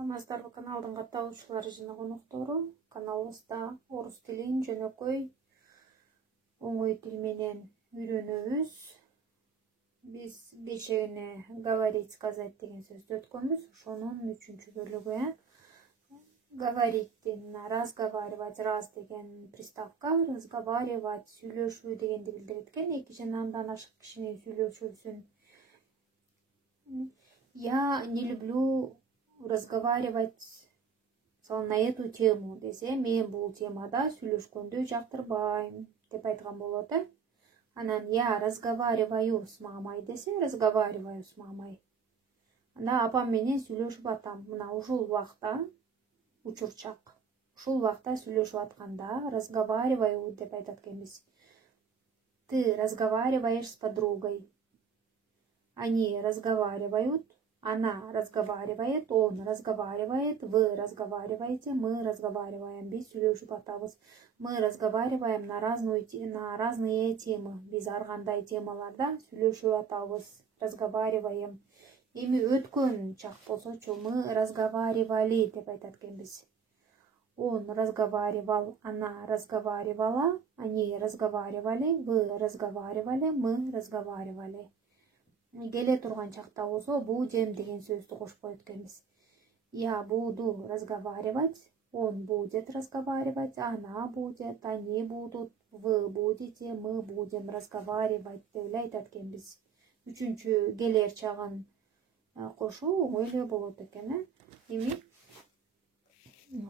Саламатсыздарбы каналдын катталуучулары жана коноктору. Каналыбызда орус тилин жөнөкөй оңой тил менен үйрөнөбүз. Биз кечээ говорить, сказать деген сөздү өткөнбүз. Ошонун 3-чү бөлүгү. Говориттин разговаривать, раз деген приставка, разговаривать, сүйлөшүү дегенди билдирет экен. 2 жана андан ашык кишинин сүйлөшүүсүн. Я не люблю разговаривать на эту тему десе, мен бул темада сүйлөшкөндү жактырбайм деп айткан болот. Анан я разговариваю с мамой десе, разговариваю с мамой. Анда апам менен сүйлөшүп атам. Мына ушул убакта учурчак. Ушул убакта сүйлөшүп атканда разговариваю деп айтат экенбиз. Ты разговариваешь с подругой. Они разговаривают. Она разговаривает, он разговаривает, вы разговариваете, мы разговариваем. Биз сүйлөшүп атабыз. Мы разговариваем на разные темы. Биз ар кандай темаларда сүйлөшүп атабыз, разговариваем. Эми өткөн чак болсочу мы разговаривали деп айтат экенбиз. Он разговаривал, она разговаривала, они разговаривали, вы разговаривали, мы разговаривали. Келе турган чакта болсо бу жем деген сөздү кошпойт экенбиз. Я буду разговаривать, он будет разговаривать, она будет, они будут, вы будете, мы будем разговаривать деп эле айтат экенбиз. 3-чү келер чагын кошуу оңой эле болот экен. Эми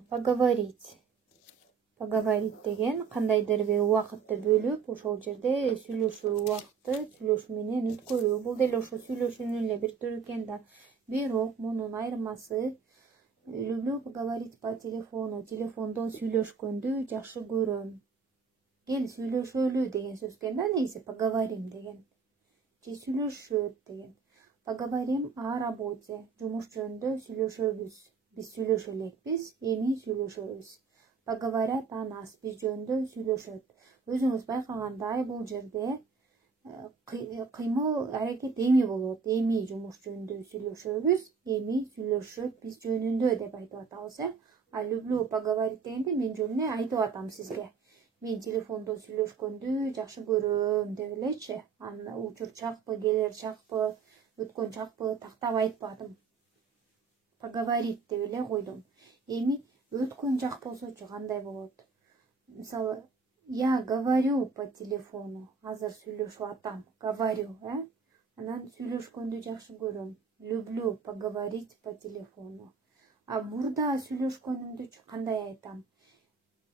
поговорить. Поговорить деген кандайдыр бир убакытты бөлүп, ошол жерде сүйлөшүү убакыты сүйлөшүү менен өткөрүү. Бул деле ошо сүйлөшүүнүн эле бир түрү экен да. Бирок мунун айырмасы люблю поговорить по телефону. Телефондо сүйлөшкөндү жакшы көрөм. Кел сүйлөшөлү деген сөз экен да, негизи поговорим деген. Же сүйлөшөт деген. Поговорим о работе. Жумуш жөнүндө сүйлөшөбүз. Биз сүйлөшө элекпиз, эми сүйлөшөбүз. Поговорят о нас, биз жөнүндө сүйлөшөт. Өзүңүз байкагандай бул жерде кыймыл аракет эми болот. Эми жумуш жөнүндө сүйлөшөбүз, эми сүйлөшөт биз жөнүндө деп айтып атабыз. А люблю поговорить дегенде мен жөнүнө айтып атам сизге. Мен телефондо сүйлөшкөндү жакшы көрөм деп элечи. Аны учур чакпы, келер чакпы, өткөн чакпы тактап айтпадым. Поговорить деп эле койдум. Эми өткөн жак болсочу кандай болот? Мисалы, я говорю по телефону. Азыр сүйлөшүп атам. Говорю, Анан сүйлөшкөндү жакшы көрөм. Люблю поговорить по телефону. А мурда сүйлөшкөнүмдү кандай айтам?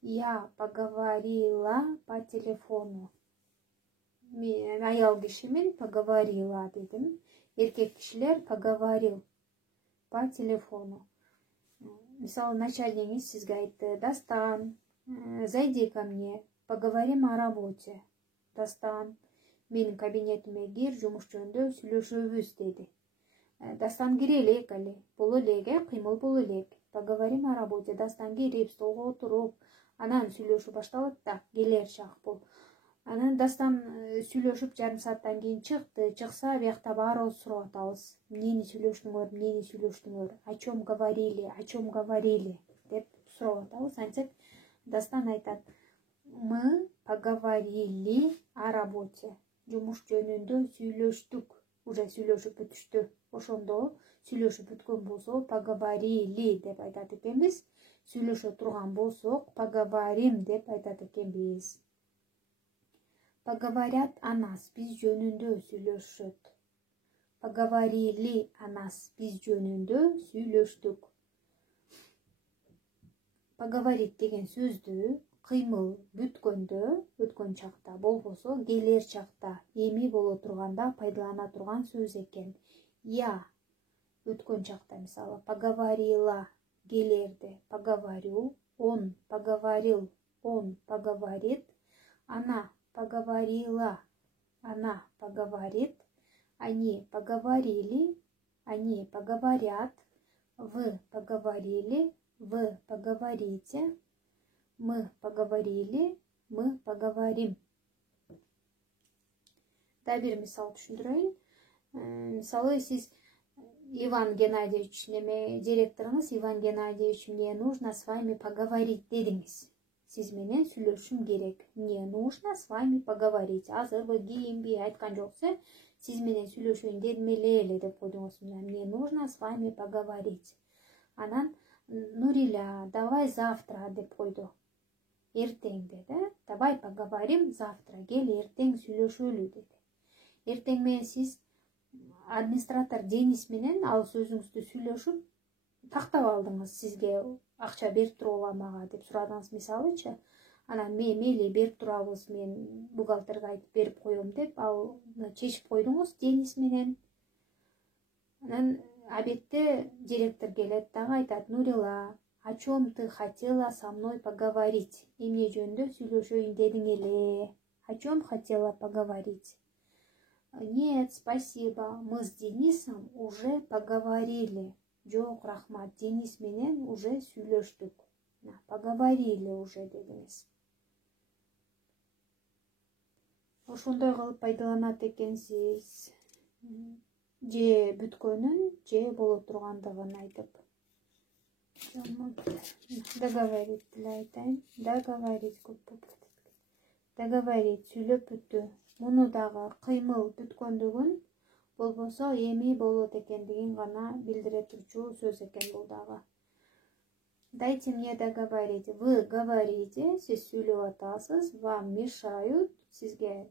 Я поговорила по телефону. Мен аял кишимен поговорила дедим. Эркек кишилер поговорил по телефону. Мисалы, начальниңиз сизге айтты: Дастан, зайди ко мне, поговорим о работе. Дастан, менин кабинетиме кир, жумуш жөнүндө сүйлөшөбүз деди. Дастан кире элек эле, боло элек, кыймыл боло элек. Поговорим о работе. Дастан кирип, столго отуруп, анан сүйлөшүү башталат да, келер чак бул. Анан Дастан сүйлөшүп жарым сааттан кийин чыкты. Чыкса, биякта баарыбыз сурап атабыз. Эмнени сүйлөштүңөр? О чем говорили деп сурап атабыз. Антип Дастан айтат: мы поговорили о работе. Жумуш жөнүндө сүйлөштүк. Уже сүйлөшүп бүтүштү. Ошондо сүйлөшүп бүткөн болсо поговорили деп айтат экенбиз. Сүйлөшө турган болсок поговорим деп айтат экенбиз. Поговорят о нас, биз жөнүндө сүйлөшөт. Поговорили о нас, биз жөнүндө сүйлөштүк. Поговорить деген сөздү кыймыл бүткөндө, өткөн чакта болбосо келер чакта, эми боло турганда пайдалана турган сөз экен. Я өткөн чакта, мисалы, поговорила келерде поговорю, он поговорил, он поговорит, она поговорила, она поговорит, они поговорили, они поговорят, вы поговорили, вы поговорите, мы поговорили, мы поговорим. Да бир мисал түшүндүрөйүн. Мисалы, сиз Иван Геннадьевич, неме директорыңыз Иван Геннадьевич, мне нужно с вами поговорить дедиңиз. Сиз менен сүйлөшүм керек. Мне нужно с вами поговорить. Азырбы кийинби айткан жоксу, сиз менен сүйлөшөйүн дедим эле деп койдуңуз. Мне нужно с вами поговорить. Анан Нуриля, давай завтра деп койду. Эртең деди. Давай поговорим завтра. Кел эртең сүйлөшөлү деди. Эртең менен сиз администратор Денис менен ал сөзүңүздү сүйлөшүп тактап алдыңыз. Сизге акча берип турууга мага деп сурадыңыз мисалычы. Анан мен мейли берип турабыз, мен бухгалтерге айтып берип коем деп ал чечип койдуңуз Денис менен. Анан обедте директор келет дагы айтат: Нурила, о чем ты хотела со мной поговорить? Эмне жөнүндө сүйлөшөйүн дедиң эле? О чем хотела поговорить? Нет, спасибо. Мы с Денисом уже поговорили. Жок, рахмат. Денис менен уже сүйлөштүк. Поговорили уже дедиңиз. Ошондой кылып пайдаланат экенсиз. Же бүткөнүн, же боло тургандыгын айтып. Договорить деле айтайын. Договорить көп болуп кетет. Договорить сүйлөп бүттү. Муну дагы кыймыл бүткөндүгүн, болбосо эми болот экендигин гана билдире турчу сөз экен бул дагы. Дайте мне договорить. Вы говорите, сиз сүйлөп атасыз, вам мешают, сизге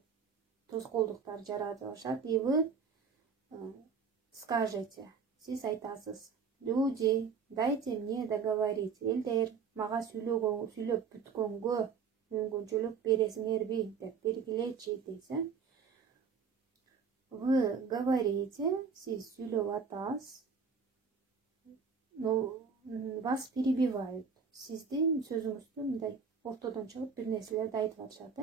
тоскоолдуктар жаратышат, и вы скажете, сиз айтасыз. Люди, дайте мне договорить. Элдер, мага сүйлөп бүткөнгө мүмкүнчүлүк бересиңерби деп бергилечи дейсиң. Вы говорите, сиз сүйлөп атасыз, но вас перебивают. Сиздин сөзүңүздү мындай ортодон чыгып бир нерселерди айтып атышат,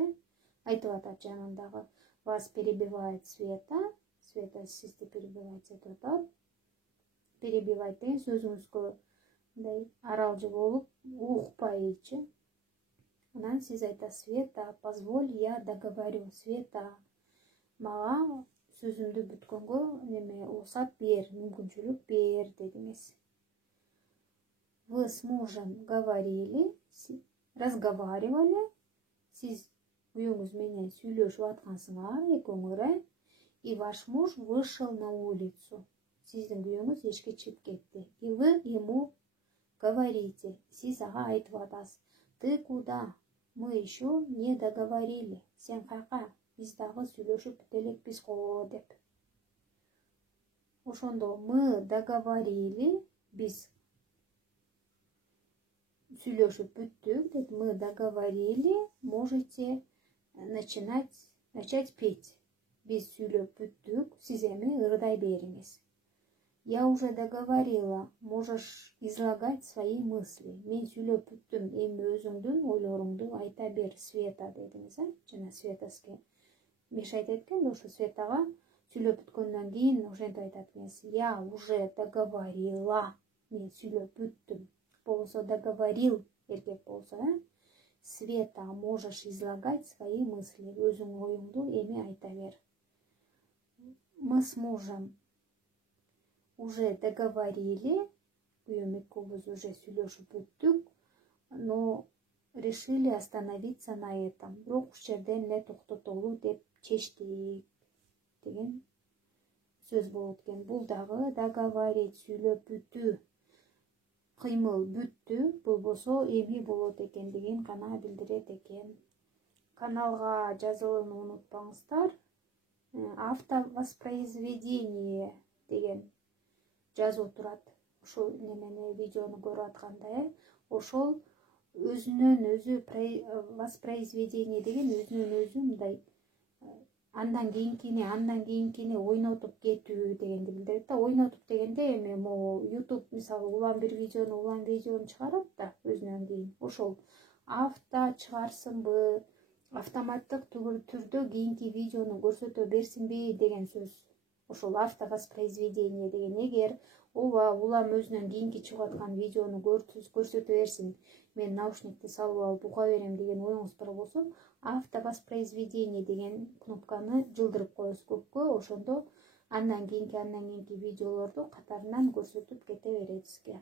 айтып атат жанындагы. Вас перебивает Света. Света сизди перебивать этип атат. Перебивать деген сөзүңүзгө мындай аралжы болуп укпайчы. Анан сиз айтасыз: Света, позволь, я договорю. Света, мага сөзүмдү бүткөнгө неме уруксат бер, мүмкүнчүлүк бер дедиңиз. Вы с мужем говорили, разговаривали, сиз күйөөңүз менен сүйлөшүп аткансыңар экөөңөр, и ваш муж вышел на улицу. Сиздин күйөөңүз эшикке чыгып кетти. И вы ему говорите, сиз ага айтып атасыз: ты куда? Мы еще не договорили. Сен кайка? Биз дагы сүйлөшүп бүт элекпиз го деп. Ошондо мы договорили, биз сүйлөшүп бүттүк деп, мы договорили, можете начать петь. Биз сүйлөп бүттүк, сиз эми ырдай бериңиз. Я уже договорила, можешь излагать свои мысли. Мен сүйлөп бүттүм, эми өзүңдүн ойлоруңду айта бер, Света дедиңиз, жана Светаске мешайт эткен, ошо Светага сүйлөп бүткөндөн кийин ошентип айтат экенсиз. Я уже договорила, мен сүйлөп бүттүм. Болсо договорил эркек болсо, Света, можешь излагать свои мысли. Өзүң оюңду эми айта бер. Мы с мужем уже договорили, күйөөм экөөбүз уже сүйлөшүп бүттүк, но решили остановиться на этом. Бирок ушул жерден эле токтотолу деп чечтик деген сөз болот экен. Бул дагы договорить, сүйлөп бүттү, кыймыл бүттү, болбосо эми болот экендигин гана билдирет экен. Каналга жазылууну унутпаңыздар. Автовоспроизведение деген жазуу турат. Ошол немени видеону көрүп атканда, ошол өзүнөн өзү воспроизведение деген өзүнөн өзү мындай андан кийинкини ойнотуп кетүү дегенди билдирет да. Ойнотуп дегенде эми могу YouTube мисалы улам видеону чыгарат да өзүнөн кийин. Ошол авто чыгарсынбы, автоматтык түрдө кийинки видеону көрсөтө берсинби деген сөз. Ошол автовоспроизведение деген. Эгер ооба улам өзүнөн кийинки чыгып аткан видеону көрсөтө берсин, мен наушникти салып алып ука берем деген оюңуз бар болсо, автовоспроизведение деген кнопканы жылдырып коесуз көккө, ошондо Андан кийинки видеолорду катарынан көрсөтүп кете берет сизге.